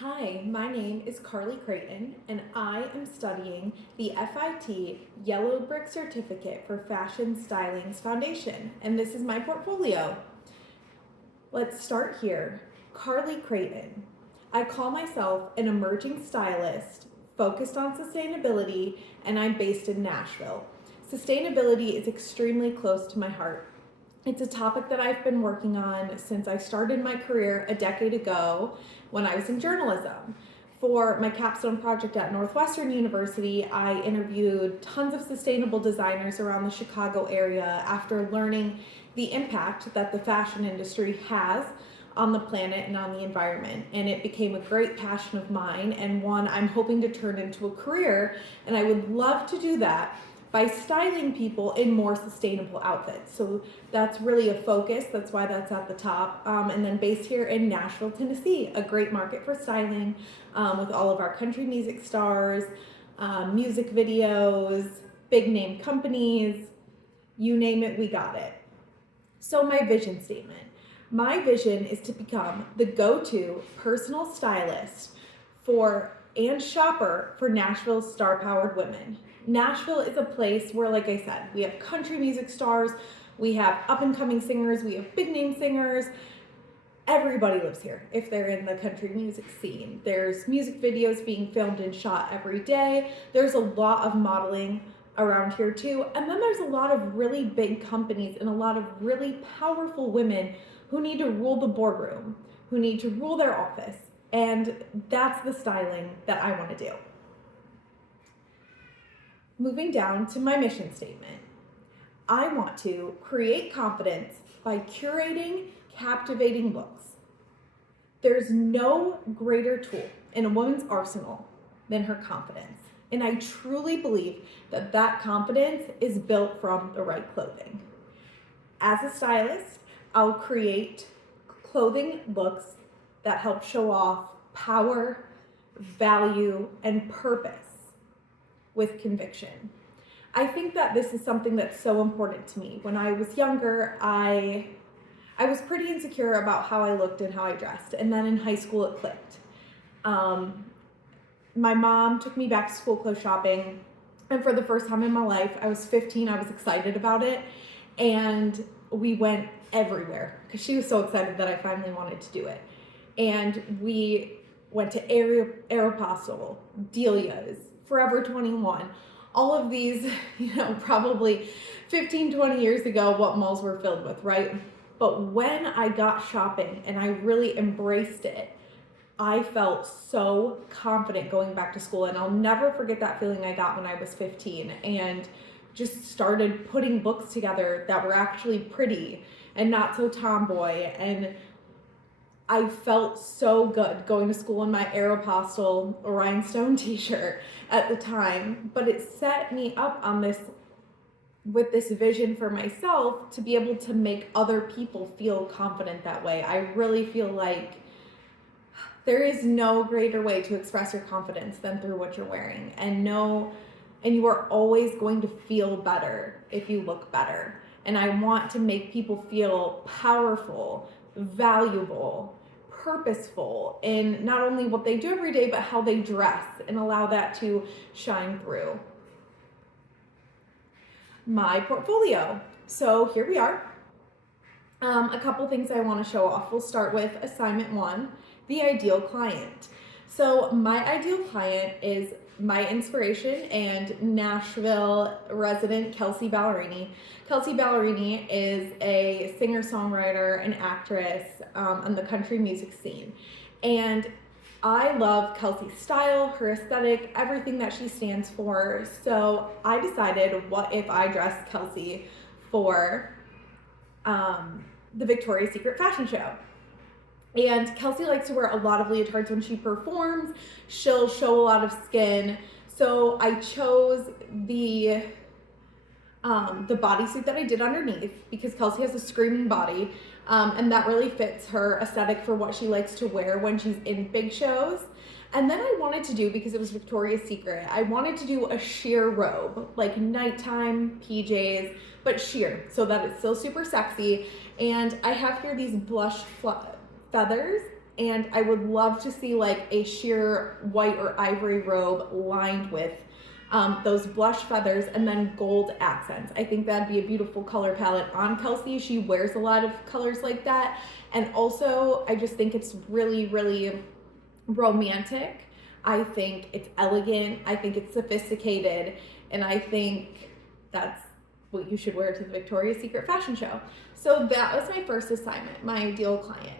Hi, my name is Karleigh Creighton, and I am studying the FIT Yellowbrick Certificate for Fashion Styling's Foundation, and this is my portfolio. Let's start here. Karleigh Creighton. I call myself an emerging stylist focused on sustainability, and I'm based in Nashville. Sustainability is extremely close to my heart. It's a topic that I've been working on since I started my career a decade ago when I was in journalism. For my capstone project at Northwestern University, I interviewed tons of sustainable designers around the Chicago area after learning the impact that the fashion industry has on the planet and on the environment. And it became a great passion of mine and one I'm hoping to turn into a career. And I would love to do that by styling people in more sustainable outfits. So that's really a focus. That's why that's at the top. And then based here in Nashville, Tennessee, a great market for styling with all of our country music stars, music videos, big name companies, you name it, we got it. So my vision statement. My vision is to become the go-to personal stylist and shopper for Nashville's star-powered women. Nashville is a place where, like I said, we have country music stars, we have up-and-coming singers, we have big-name singers. Everybody lives here if they're in the country music scene. There's music videos being filmed and shot every day. There's a lot of modeling around here too. And then there's a lot of really big companies and a lot of really powerful women who need to rule the boardroom, who need to rule their office. And that's the styling that I want to do. Moving down to my mission statement. I want to create confidence by curating captivating looks. There's no greater tool in a woman's arsenal than her confidence. And I truly believe that that confidence is built from the right clothing. As a stylist, I'll create clothing looks that help show off power, value, and purpose with conviction. I think that this is something that's so important to me. When I was younger, I was pretty insecure about how I looked and how I dressed. And then in high school, it clicked. My mom took me back to school clothes shopping. And for the first time in my life, I was 15, I was excited about it. And we went everywhere because she was so excited that I finally wanted to do it. And we went to Aeropostale, Delia's, Forever 21, all of these, probably 15, 20 years ago, what malls were filled with, right? But when I got shopping and I really embraced it, I felt so confident going back to school. And I'll never forget that feeling I got when I was 15 and just started putting looks together that were actually pretty and not so tomboy. And I felt so good going to school in my Aeropostale rhinestone t-shirt at the time, but it set me up on with this vision for myself to be able to make other people feel confident that way. I really feel like there is no greater way to express your confidence than through what you're wearing. And you are always going to feel better if you look better. And I want to make people feel powerful, valuable, purposeful in not only what they do every day, but how they dress and allow that to shine through. My portfolio. So here we are. A couple things I want to show off. We'll start with assignment 1, the ideal client. So my ideal client is my inspiration and Nashville resident Kelsey Ballerini. Kelsey Ballerini is a singer-songwriter and actress on the country music scene. And I love Kelsey's style, her aesthetic, everything that she stands for. So I decided, what if I dressed Kelsey for the Victoria's Secret fashion show? And Kelsey likes to wear a lot of leotards when she performs. She'll show a lot of skin. So I chose the bodysuit that I did underneath because Kelsey has a screaming body. And that really fits her aesthetic for what she likes to wear when she's in big shows. And then I wanted to do, because it was Victoria's Secret, I wanted to do a sheer robe, like nighttime PJs, but sheer, so that it's still super sexy. And I have here these blush feathers And I would love to see like a sheer white or ivory robe lined with those blush feathers and then gold accents. I think that'd be a beautiful color palette on Kelsey. She wears a lot of colors like that. And also, I just think it's really, really romantic. I think it's elegant. I think it's sophisticated. And I think that's what you should wear to the Victoria's Secret fashion show. So that was my first assignment, my ideal client.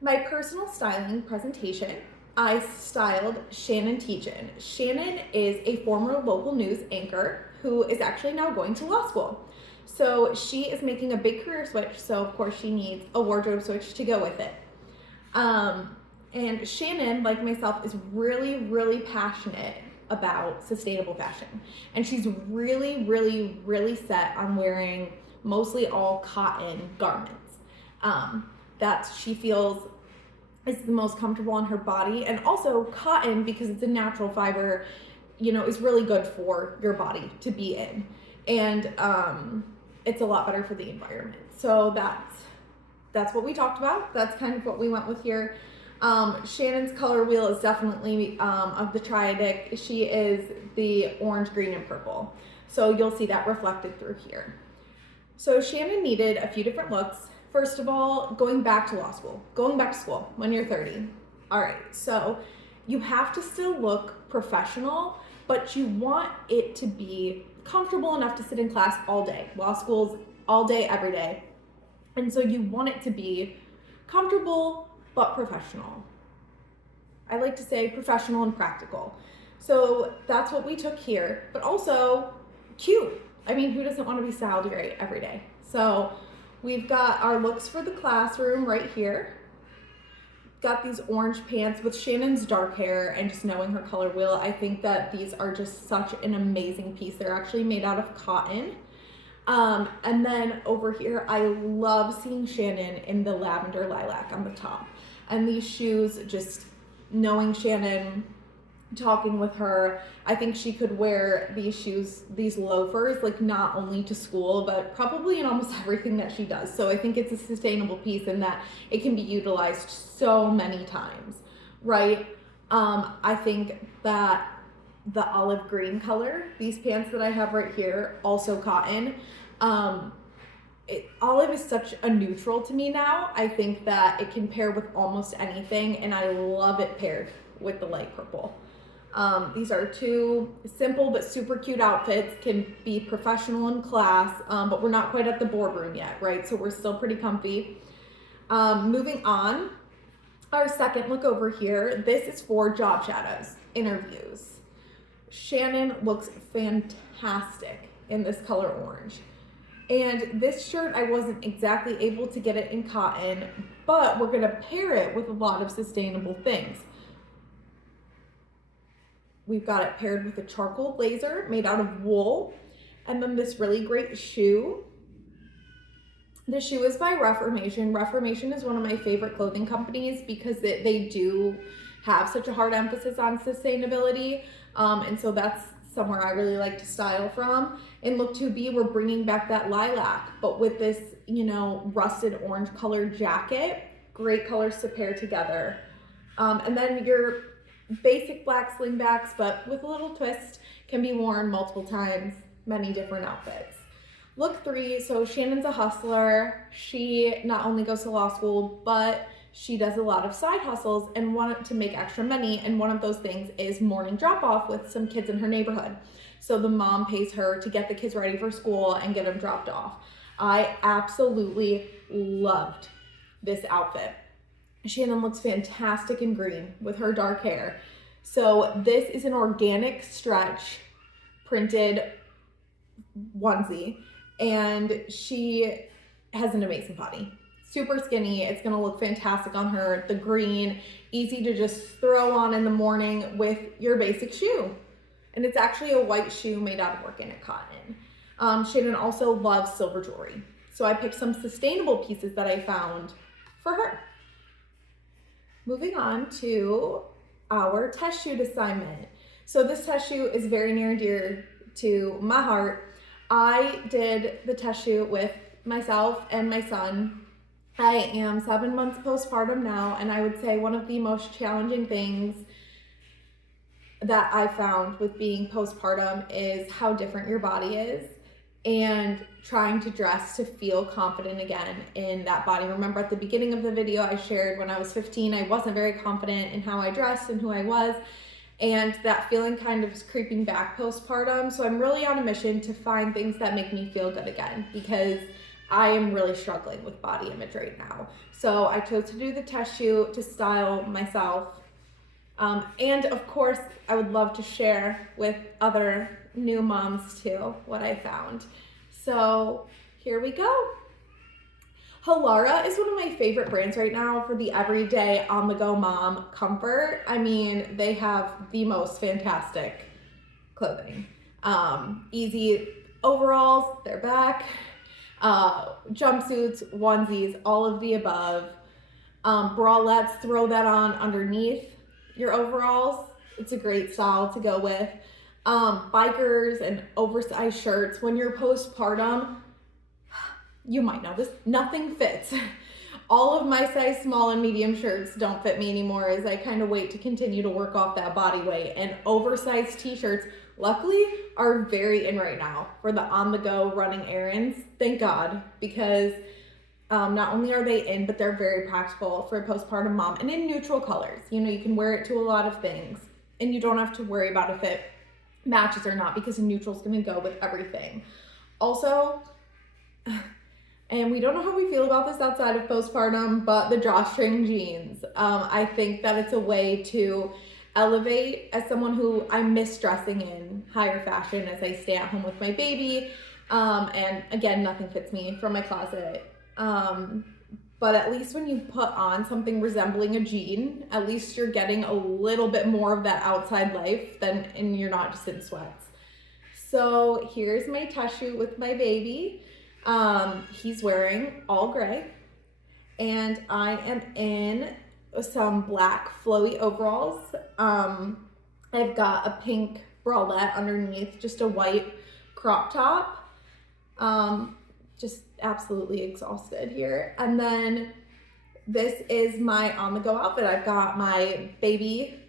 My personal styling presentation, I styled Shannon Teachin. Shannon is a former local news anchor who is actually now going to law school. So she is making a big career switch, so of course she needs a wardrobe switch to go with it. And Shannon, like myself, is really, really passionate about sustainable fashion. And she's really, really, really set on wearing mostly all cotton garments. That she feels is the most comfortable on her body. And also cotton, because it's a natural fiber, is really good for your body to be in. And it's a lot better for the environment. So that's what we talked about. That's kind of what we went with here. Shannon's color wheel is definitely of the triadic. She is the orange, green, and purple. So you'll see that reflected through here. So Shannon needed a few different looks. First of all, going back to school when you're 30. All right, so you have to still look professional, but you want it to be comfortable enough to sit in class all day. Law school's all day, every day. And so you want it to be comfortable, but professional. I like to say professional and practical. So that's what we took here, but also cute. I mean, who doesn't want to be styled great every day? So we've got our looks for the classroom right here. Got these orange pants with Shannon's dark hair, and just knowing her color wheel, I think that these are just such an amazing piece. They're actually made out of cotton. And then over here, I love seeing Shannon in the lavender lilac on the top. And these shoes, just knowing Shannon, talking with her, I think she could wear these shoes, these loafers, like not only to school, but probably in almost everything that she does. So I think it's a sustainable piece in that it can be utilized so many times, right? I think that the olive green color, these pants that I have right here, also cotton. Olive is such a neutral to me now. I think that it can pair with almost anything, and I love it paired with the light purple. These are two simple but super cute outfits, can be professional in class, but we're not quite at the boardroom yet, right? So we're still pretty comfy. Moving on, our second look over here, this is for job shadows, interviews. Shannon looks fantastic in this color orange. And this shirt, I wasn't exactly able to get it in cotton, but we're gonna pair it with a lot of sustainable things. We've got it paired with a charcoal blazer made out of wool, and then this really great shoe. The shoe is by Reformation. Reformation is one of my favorite clothing companies because they do have such a hard emphasis on sustainability, and so that's somewhere I really like to style from. In look 2B, we're bringing back that lilac, but with this, rusted orange colored jacket. Great colors to pair together. And then your basic black slingbacks, but with a little twist, can be worn multiple times, many different outfits. Look 3, so Shannon's a hustler. She not only goes to law school, but she does a lot of side hustles and wanted to make extra money, and one of those things is morning drop-off with some kids in her neighborhood. So the mom pays her to get the kids ready for school and get them dropped off. I absolutely loved this outfit. Shannon looks fantastic in green with her dark hair. So this is an organic stretch printed onesie, and she has an amazing body. Super skinny. It's gonna look fantastic on her. The green, easy to just throw on in the morning with your basic shoe. And it's actually a white shoe made out of organic cotton. Shannon also loves silver jewelry. So I picked some sustainable pieces that I found for her. Moving on to our test shoot assignment. So this test shoot is very near and dear to my heart. I did the test shoot with myself and my son I am 7 months postpartum now, and I would say one of the most challenging things that I found with being postpartum is how different your body is and trying to dress to feel confident again in that body. Remember at the beginning of the video I shared when I was 15, I wasn't very confident in how I dressed and who I was, and that feeling kind of is creeping back postpartum. So I'm really on a mission to find things that make me feel good again, because I am really struggling with body image right now. So I chose to do the test shoot to style myself. And of course, I would love to share with other new moms too what I found. So here we go. Halara is one of my favorite brands right now for the everyday on-the-go mom comfort. I mean, they have the most fantastic clothing. Easy overalls, they're back. Jumpsuits, onesies, all of the above. Bralettes, throw that on underneath your overalls. It's a great style to go with. Bikers and oversized shirts. When you're postpartum, you might know this, nothing fits. All of my size small and medium shirts don't fit me anymore as I kind of wait to continue to work off that body weight. And oversized t-shirts, luckily, are very in right now for the on-the-go running errands. Thank God, because not only are they in, but they're very practical for a postpartum mom, and in neutral colors. You know, you can wear it to a lot of things, and you don't have to worry about if it matches or not, because neutral is going to go with everything. Also, and we don't know how we feel about this outside of postpartum, but the drawstring jeans. I think that it's a way to elevate as someone who I miss dressing in higher fashion as I stay at home with my baby. And again, nothing fits me from my closet. But at least when you put on something resembling a jean, at least you're getting a little bit more of that outside life and you're not just in sweats. So here's my test shoot with my baby. He's wearing all gray, and I am in some black flowy overalls. I've got a pink bralette underneath, just a white crop top. Just absolutely exhausted here. And then this is my on-the-go outfit. I've got my baby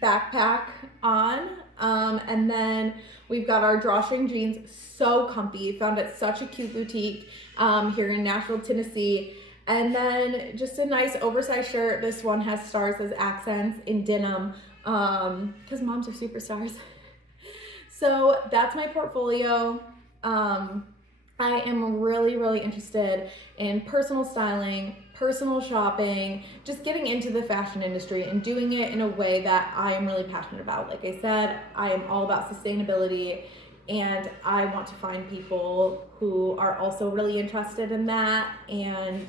backpack on, and then we've got our drawstring jeans, so comfy. Found at such a cute boutique here in Nashville, Tennessee. And then just a nice oversized shirt. This one has stars as accents in denim, because moms are superstars. So that's my portfolio. I am really, really interested in personal styling, personal shopping, just getting into the fashion industry and doing it in a way that I am really passionate about. Like I said, I am all about sustainability, and I want to find people who are also really interested in that, and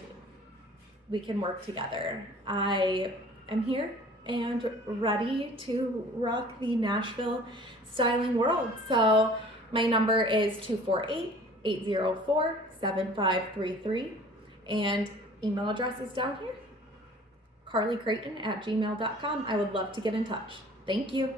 we can work together. I am here and ready to rock the Nashville styling world. So my number is 248-804-7533, and email address is down here, karleighcreighton@gmail.com. I would love to get in touch. Thank you.